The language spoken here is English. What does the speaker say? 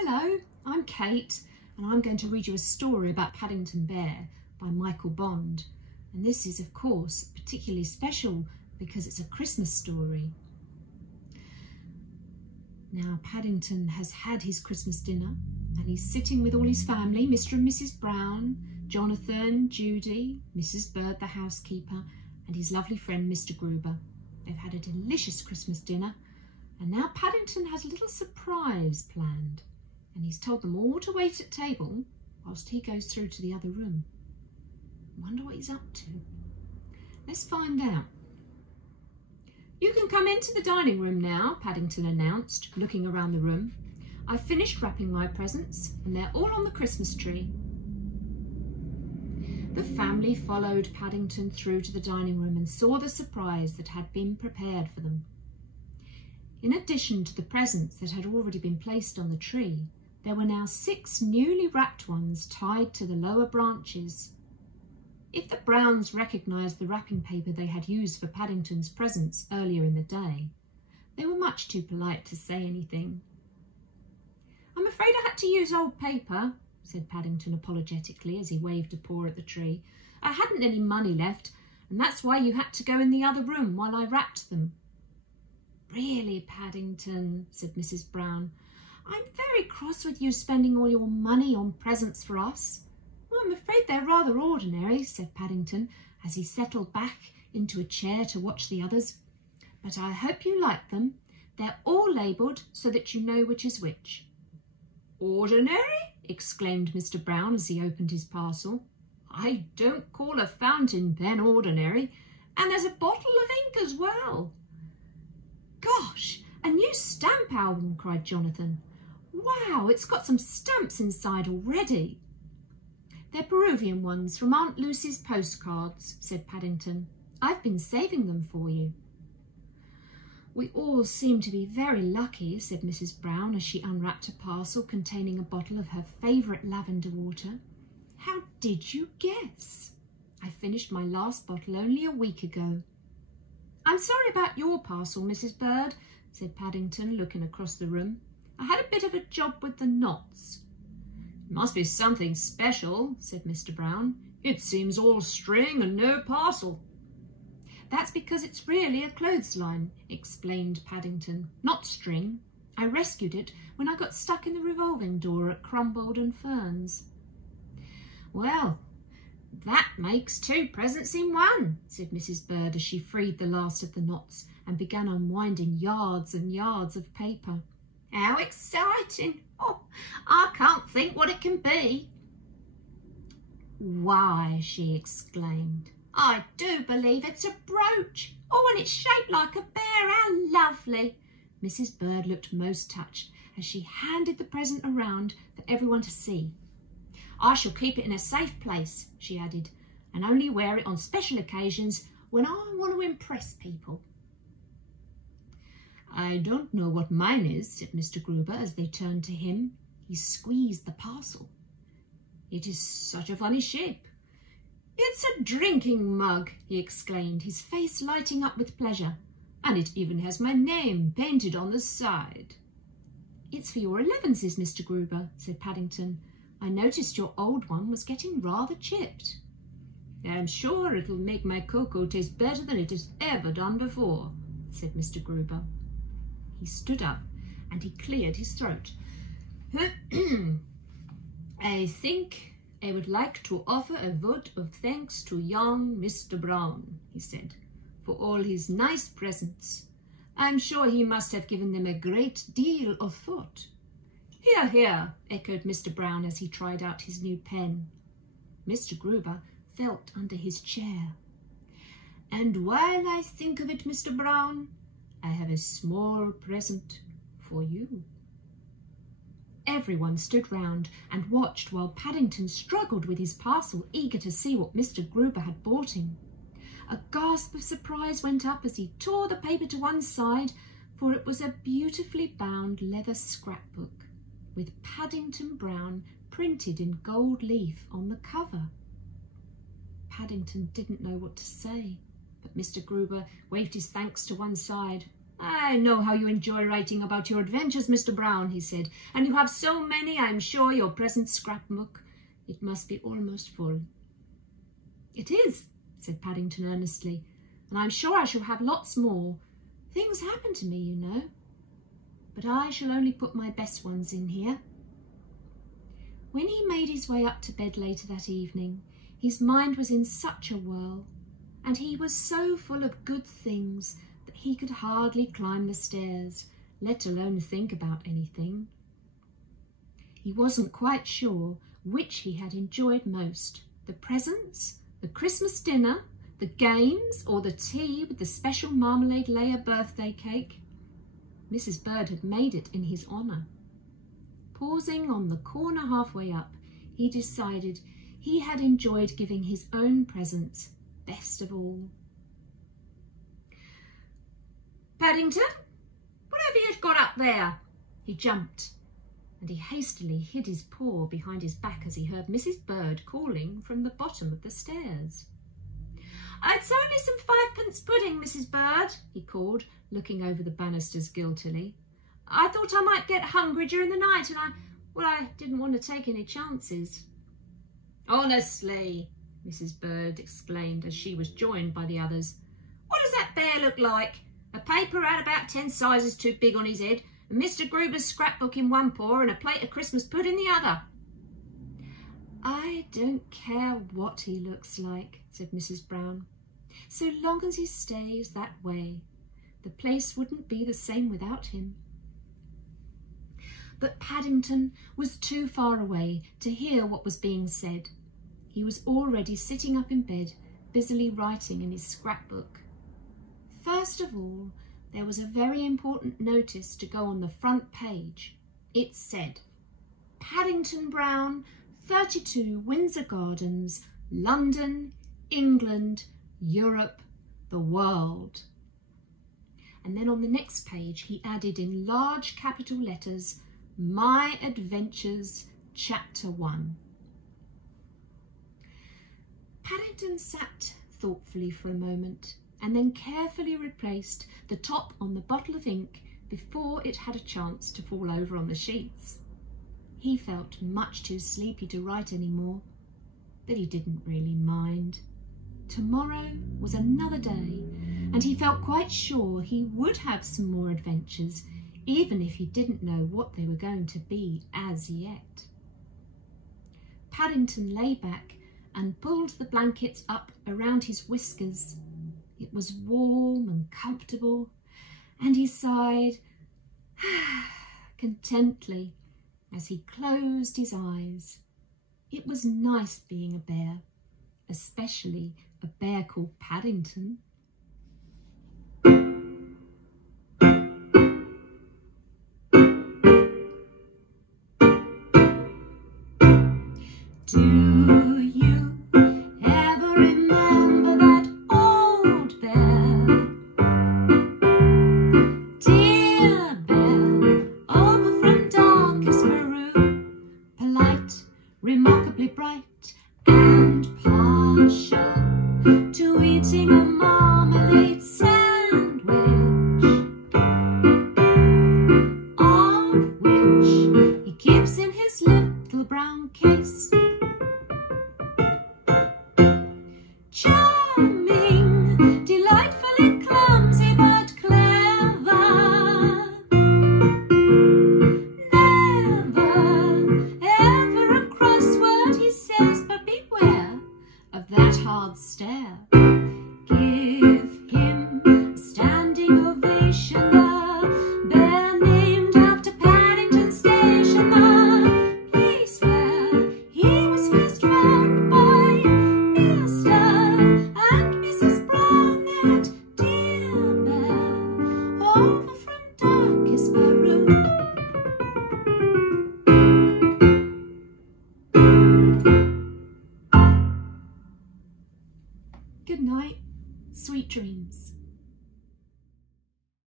Hello, I'm Kate and I'm going to read you a story about Paddington Bear by Michael Bond. And this is, of course, particularly special because it's a Christmas story. Now, Paddington has had his Christmas dinner and he's sitting with all his family, Mr. and Mrs. Brown, Jonathan, Judy, Mrs. Bird, the housekeeper, and his lovely friend, Mr. Gruber. They've had a delicious Christmas dinner, and now Paddington has a little surprise planned, and he's told them all to wait at table whilst he goes through to the other room. Wonder what he's up to. Let's find out. You can come into the dining room now, Paddington announced, looking around the room. I've finished wrapping my presents and they're all on the Christmas tree. The family followed Paddington through to the dining room and saw the surprise that had been prepared for them. In addition to the presents that had already been placed on the tree, there were now 6 newly wrapped ones tied to the lower branches. If the Browns recognised the wrapping paper they had used for Paddington's presents earlier in the day, they were much too polite to say anything. "I'm afraid I had to use old paper," said Paddington apologetically as he waved a paw at the tree. "I hadn't any money left, and that's why you had to go in the other room while I wrapped them." "Really, Paddington," said Mrs. Brown, "I'm very cross with you spending all your money on presents for us." "Well, I'm afraid they're rather ordinary," said Paddington as he settled back into a chair to watch the others. "But I hope you like them. They're all labelled so that you know which is which." "Ordinary?" exclaimed Mr. Brown as he opened his parcel. "I don't call a fountain pen ordinary, and there's a bottle of ink as well." "Gosh, a new stamp album," cried Jonathan. "Wow, it's got some stamps inside already." "They're Peruvian ones from Aunt Lucy's postcards," said Paddington. "I've been saving them for you." "We all seem to be very lucky," said Mrs. Brown as she unwrapped a parcel containing a bottle of her favourite lavender water. "How did you guess? I finished my last bottle only a week ago." "I'm sorry about your parcel, Mrs. Bird," said Paddington, looking across the room. "I had a bit of a job with the knots." "It must be something special," said Mr. Brown. "It seems all string and no parcel." "That's because it's really a clothesline," explained Paddington, "not string. I rescued it when I got stuck in the revolving door at Crumbold and Ferns." "Well, that makes 2 presents in one," said Mrs. Bird as she freed the last of the knots and began unwinding yards and yards of paper. "How exciting! Oh, I can't think what it can be." "Why," she exclaimed, "I do believe it's a brooch. Oh, and it's shaped like a bear. How lovely!" Mrs. Bird looked most touched as she handed the present around for everyone to see. "I shall keep it in a safe place," she added, "and only wear it on special occasions when I want to impress people." "I don't know what mine is," said Mr. Gruber as they turned to him. He squeezed the parcel. "It is such a funny shape." "It's a drinking mug," he exclaimed, his face lighting up with pleasure. "And it even has my name painted on the side." "It's for your 11s, Mr. Gruber," said Paddington. "I noticed your old one was getting rather chipped." "I'm sure it'll make my cocoa taste better than it has ever done before," said Mr. Gruber. He stood up and he cleared his throat. "I think I would like to offer a vote of thanks to young Mr. Brown," he said, "for all his nice presents. I'm sure he must have given them a great deal of thought." "Hear, hear," echoed Mr. Brown as he tried out his new pen. Mr. Gruber felt under his chair. "And while I think of it, Mr. Brown, I have a small present for you." Everyone stood round and watched while Paddington struggled with his parcel, eager to see what Mr. Gruber had bought him. A gasp of surprise went up as he tore the paper to one side, for it was a beautifully bound leather scrapbook with Paddington Brown printed in gold leaf on the cover. Paddington didn't know what to say, but Mr. Gruber waved his thanks to one side. "I know how you enjoy writing about your adventures, Mr. Brown," he said, "and you have so many, I am sure your present scrapbook, it must be almost full." "It is," said Paddington earnestly, "and I'm sure I shall have lots more. Things happen to me, you know. But I shall only put my best ones in here." When he made his way up to bed later that evening, his mind was in such a whirl, and he was so full of good things that he could hardly climb the stairs, let alone think about anything. He wasn't quite sure which he had enjoyed most, the presents, the Christmas dinner, the games, or the tea with the special marmalade layer birthday cake. Mrs. Bird had made it in his honour. Pausing on the corner halfway up, he decided he had enjoyed giving his own presents best of all. "Paddington, what have you got up there?" He jumped, and he hastily hid his paw behind his back as he heard Mrs. Bird calling from the bottom of the stairs. "It's only some 5-pence pudding, Mrs. Bird," he called, looking over the banisters guiltily. "I thought I might get hungry during the night, and I didn't want to take any chances." "Honestly," Mrs. Bird exclaimed as she was joined by the others, "what does that bear look like? A paper hat about 10 sizes too big on his head, and Mr. Gruber's scrapbook in one paw and a plate of Christmas pudding in the other." "I don't care what he looks like," said Mrs. Brown. "So long as he stays that way. The place wouldn't be the same without him." But Paddington was too far away to hear what was being said. He was already sitting up in bed, busily writing in his scrapbook. First of all, there was a very important notice to go on the front page. It said, "Paddington Brown, 32 Windsor Gardens, London, England, Europe, the world." And then on the next page he added in large capital letters, "My Adventures, Chapter 1. Paddington sat thoughtfully for a moment and then carefully replaced the top on the bottle of ink before it had a chance to fall over on the sheets. He felt much too sleepy to write any more, but he didn't really mind. Tomorrow was another day, and he felt quite sure he would have some more adventures, even if he didn't know what they were going to be as yet. Paddington lay back and pulled the blankets up around his whiskers. It was warm and comfortable, and he sighed contentedly as he closed his eyes. It was nice being a bear, especially a bear called Paddington. Do you ever remember that old bear? Dear bear, over from darkest Peru, polite, remarkably bright, and partial to eating a marmalade sandwich, of which he keeps in his little brown case. Charming, delightfully clumsy but clever, never ever a crossword he says, but beware of that hard stare. Give him a standing ovation, the bear named after Paddington Station, the place where he was first found by Mr. and Mrs. Brown, that dear bear over from darkest Peru. Good night, sweet dreams.